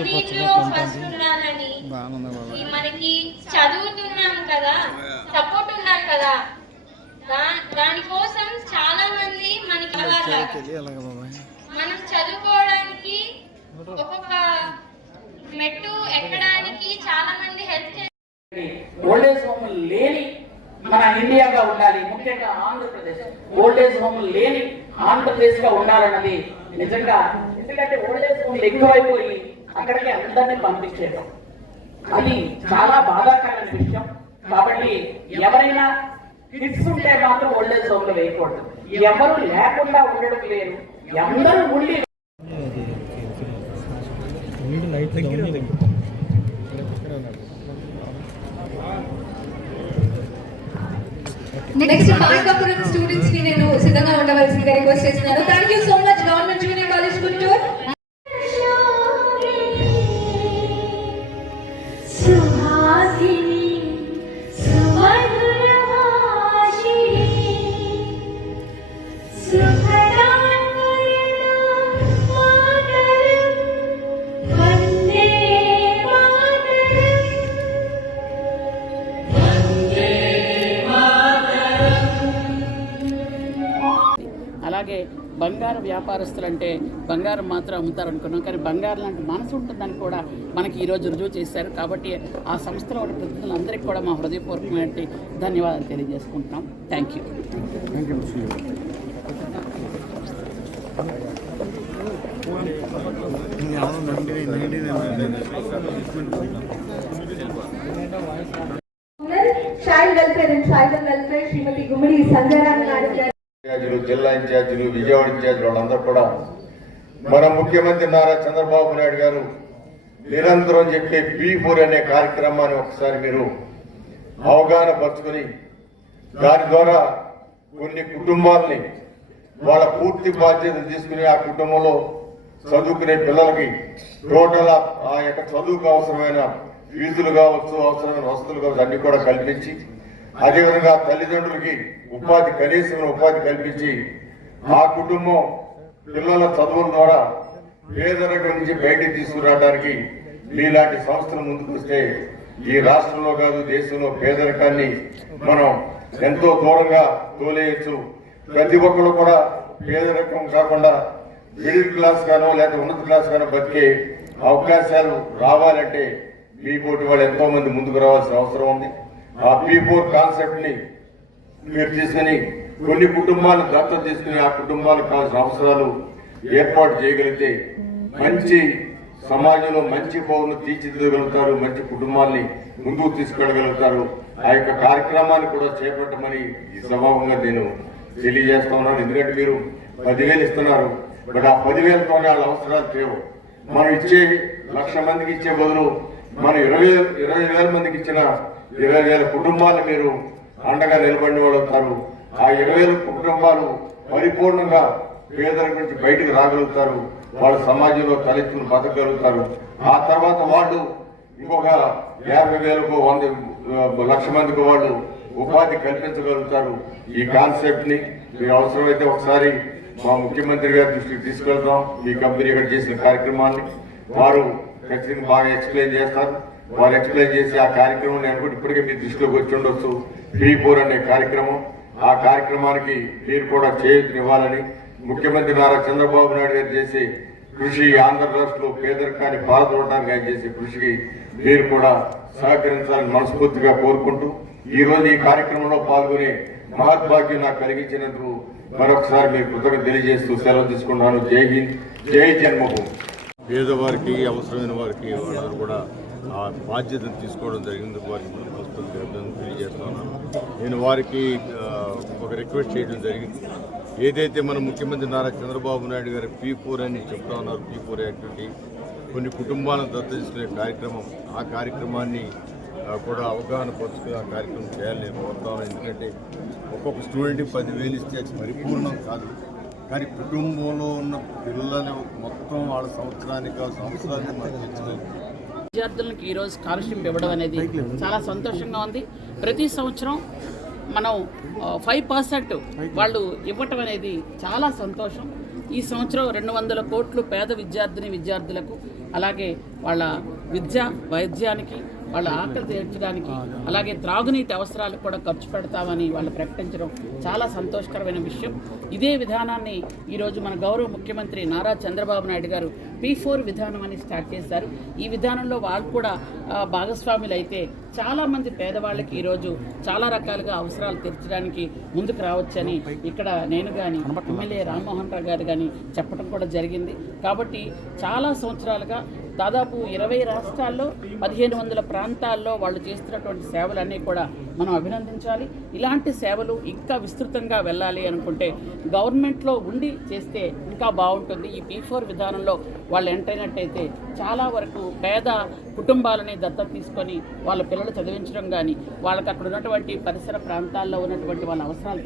అన్నిట్లో ఫస్ట్ ఉండాలని మనకి చదువుతున్నాం కదా, సపోర్ట్ ఉండాలి కదా, దానికోసం చాలా మంది మనకి మనం చదువుకోవడానికి ఒక్కొక్క మెట్టు ఎక్కడానికి చాలా మంది హెల్ప్ చేస్తారు. ఓల్డేజ్ హోమ్ లేని మన ఇండియాగా ఉండాలి, ముఖ్యంగా ఆంధ్రప్రదేశ్ ఓల్డేజ్ హోమ్ లేని ఆంధ్రప్రదేశ్ గా ఉండాలన్నది నిజంగా. ఎందుకంటే ఓల్డేజ్ హోమ్ ఎక్కువైపోయి అక్కడికి అందరినీ పంపించేయడం అది చాలా బాధాకరమైన విషయం. కాబట్టి ఎవరైనా కిడ్స్ ఉంటే మాత్రం ఓల్డేజ్ హోమ్ లో వేయకూడదు. ఎవరు లేకుండా ఉండడం లేదు, అందరూ ఉండి. నెక్స్ట్ మార్కాపురం స్టూడెంట్స్ ని నేను సిద్ధంగా ఉండవలసిందిగా రిక్వెస్ట్ చేస్తున్నాను. Thank you so much government junior college Guntur. అలాగే బంగారు వ్యాపారస్తులు అంటే బంగారం మాత్రం అమ్ముతారనుకున్నాం, కానీ బంగారం లాంటి మనసు ఉంటుందని కూడా మనకి ఈరోజు రుజువు చేశారు. కాబట్టి ఆ సంస్థలో ఉన్న ప్రతినిధులందరికీ కూడా మా హృదయపూర్వకమైన ధన్యవాదాలు తెలియజేసుకుంటున్నాం. Thank you. Child welfare and tribal welfare Shrimati Gummadi Sanjayarani madam గారు, జిల్లా ఇన్ఛార్జీలు, విజయవాడ ఇన్ఛార్జీలు వాళ్ళందరూ కూడా మన ముఖ్యమంత్రి నారా చంద్రబాబు నాయుడు గారు నిరంతరం చెప్పే P4 అనే కార్యక్రమాన్ని ఒకసారి మీరు అవగాహన పరుచుకొని దాని ద్వారా కొన్ని కుటుంబాలని వాళ్ళ పూర్తి బాధ్యతలు తీసుకుని ఆ కుటుంబంలో చదువుకునే పిల్లలకి టోటల్ ఆ యొక్క చదువుకు అవసరమైన ఫీజులు కావచ్చు, అవసరమైన వసతులు కావచ్చు అన్ని కూడా కల్పించి, అదేవిధంగా తల్లిదండ్రులకి ఉపాధి, కనీసమైన ఉపాధి కల్పించి ఆ కుటుంబం పిల్లల చదువుల ద్వారా పేదరికం నుంచి బయటికి తీసుకురావడానికి మీలాంటి సంస్థలు ముందుకు వస్తే ఈ రాష్ట్రంలో కాదు దేశంలో పేదరికాన్ని మనం ఎంతో దూరంగా తోలేయచ్చు. ప్రతి ఒక్కరు కూడా పేదరికం కాకుండా మిడిల్ క్లాస్ గానో లేదా ఉన్నత క్లాస్ గానో బతికే అవకాశాలు రావాలంటే మీ పోటీ వాళ్ళు ఎంతో మంది ముందుకు రావాల్సిన అవసరం ఉంది. ఆ P4 కాన్సెప్ట్ ని మీరు తీసుకుని కొన్ని కుటుంబాలను దత్తత తీసుకుని ఆ కుటుంబాలకు కావాల్సిన అవసరాలు ఏర్పాటు చేయగలిగితే మంచి సమాజంలో మంచి పౌరులు తీర్చిదిద్దగలుగుతారు, మంచి కుటుంబాన్ని ముందుకు తీసుకెళ్ళగలుగుతారు. ఆ యొక్క కార్యక్రమాన్ని కూడా చేపట్టమని ఈ సభాముఖంగా నేను తెలియజేస్తా ఉన్నాను. ఎందుకంటే మీరు 10,000 ఇస్తున్నారు, బట్ ఆ 10,000తోనే వాళ్ళ అవసరాలు లేవు. మనం ఇచ్చే 1,00,000 మందికి ఇచ్చే బదులు మనం 20,000 మందికి ఇచ్చిన 20,000 కుటుంబాలు మీరు అండగా నిలబడిన వాళ్ళు అవుతారు. ఆ 20,000 కుటుంబాలు పరిపూర్ణంగా పేదరికం నుంచి బయటకు రాగలుగుతారు, వాళ్ళు సమాజంలో తలెత్తుకుని బతకగలుగుతారు. ఆ తర్వాత వాళ్ళు ఇంకొక 50,000కు 1,00,000 మందికి వాళ్ళు ఉపాధి కల్పించగలుగుతారు. ఈ కాన్సెప్ట్ ని మీరు అవసరమైతే ఒకసారి మా ముఖ్యమంత్రి గారి దృష్టికి తీసుకెళ్తాం. మీ కంపెనీ ఇక్కడ చేసిన కార్యక్రమాన్ని వారు ఖచ్చితంగా బాగా ఎక్స్ప్లెయిన్ చేస్తారు. వారు ఎక్స్ప్లెయిన్ చేసి ఆ కార్యక్రమం అనుకుంటే ఇప్పటికే మీ దృష్టిలోకి వచ్చి ఉండొచ్చు. P4 అనే కార్యక్రమం, ఆ కార్యక్రమానికి మీరు కూడా చేయూతనివ్వాలని ముఖ్యమంత్రి నారా చంద్రబాబు నాయుడు గారు చేసే కృషి, ఆంధ్ర రాష్ట్రంలో పేదరికాన్ని పాల్గొనడానికి ఆయన చేసే కృషికి మీరు కూడా సహకరించాలని మనస్ఫూర్తిగా కోరుకుంటూ ఈ రోజు ఈ కార్యక్రమంలో పాల్గొనే మహద్భాగ్యం నాకు కలిగించినందుకు మరొకసారి మీకు కృతజ్ఞత తెలియజేస్తూ సెలవు తీసుకున్నాను. జై హింద్, జై జన్మభూమి. పేదవారికి, అవసరమైన వారికి వాళ్ళందరూ కూడా ఆ బాధ్యతను తీసుకోవడం జరిగింది. వారికి తెలియజేస్తున్నాను. నేను వారికి ఒక రిక్వెస్ట్ చేయడం జరిగింది. ఏదైతే మన ముఖ్యమంత్రి నారా చంద్రబాబు నాయుడు గారు P4 అని చెప్తా ఉన్నారు, P4 యాక్టివిటీ, కొన్ని కుటుంబాలను దత్తత తీసుకునే కార్యక్రమం, ఆ కార్యక్రమాన్ని కూడా అవగాహన పరుచుకుని ఆ కార్యక్రమం చేయాలని నేను కోరుతాను. ఎందుకంటే ఒక్కొక్క స్టూడెంట్కి 10,000 ఇస్తే అది పరిపూర్ణం కాదు, కానీ కుటుంబంలో ఉన్న పిల్లలు మొత్తం వాళ్ళ సంవత్సరానికి సంవత్సరాన్ని మనం తెచ్చగలం. విద్యార్థులకు ఈరోజు స్కాలర్షిప్ ఇవ్వడం అనేది చాలా సంతోషంగా ఉంది. ప్రతి సంవత్సరం మనం 5% వాళ్ళు ఇవ్వటం అనేది చాలా సంతోషం. ఈ సంవత్సరం 200 కోట్లు పేద విద్యార్థులకు అలాగే వాళ్ళ విద్య వైద్యానికి వాళ్ళ ఆకలి తీర్చడానికి అలాగే త్రాగునీటి అవసరాలకు కూడా ఖర్చు పెడతామని వాళ్ళు ప్రకటించడం చాలా సంతోషకరమైన విషయం. ఇదే విధానాన్ని ఈరోజు మన గౌరవ ముఖ్యమంత్రి నారా చంద్రబాబు నాయుడు గారు P4 విధానం అని స్టార్ట్ చేశారు. ఈ విధానంలో వాళ్ళు కూడా భాగస్వాములు అయితే చాలామంది పేదవాళ్ళకి ఈరోజు చాలా రకాలుగా అవసరాలు తీర్చడానికి ముందుకు రావచ్చని ఇక్కడ నేను కానీ ఎమ్మెల్యే రామ్మోహన్ రావు గారు కానీ చెప్పడం కూడా జరిగింది. కాబట్టి చాలా సంవత్సరాలుగా దాదాపు 20 రాష్ట్రాల్లో 1500 ప్రాంతాల్లో వాళ్ళు చేస్తున్నటువంటి సేవలన్నీ కూడా మనం అభినందించాలి. ఇలాంటి సేవలు ఇంకా విస్తృతంగా వెళ్ళాలి అనుకుంటే గవర్నమెంట్లో ఉండి చేస్తే ఇంకా బాగుంటుంది. ఈ P4 విధానంలో వాళ్ళు ఎంటర్ అయినట్టయితే చాలా వరకు పేద కుటుంబాలని దత్తత తీసుకొని వాళ్ళ పిల్లలు చదివించడం కానీ వాళ్ళకి అక్కడ ఉన్నటువంటి పరిసర ప్రాంతాల్లో ఉన్నటువంటి వాళ్ళ అవసరాలు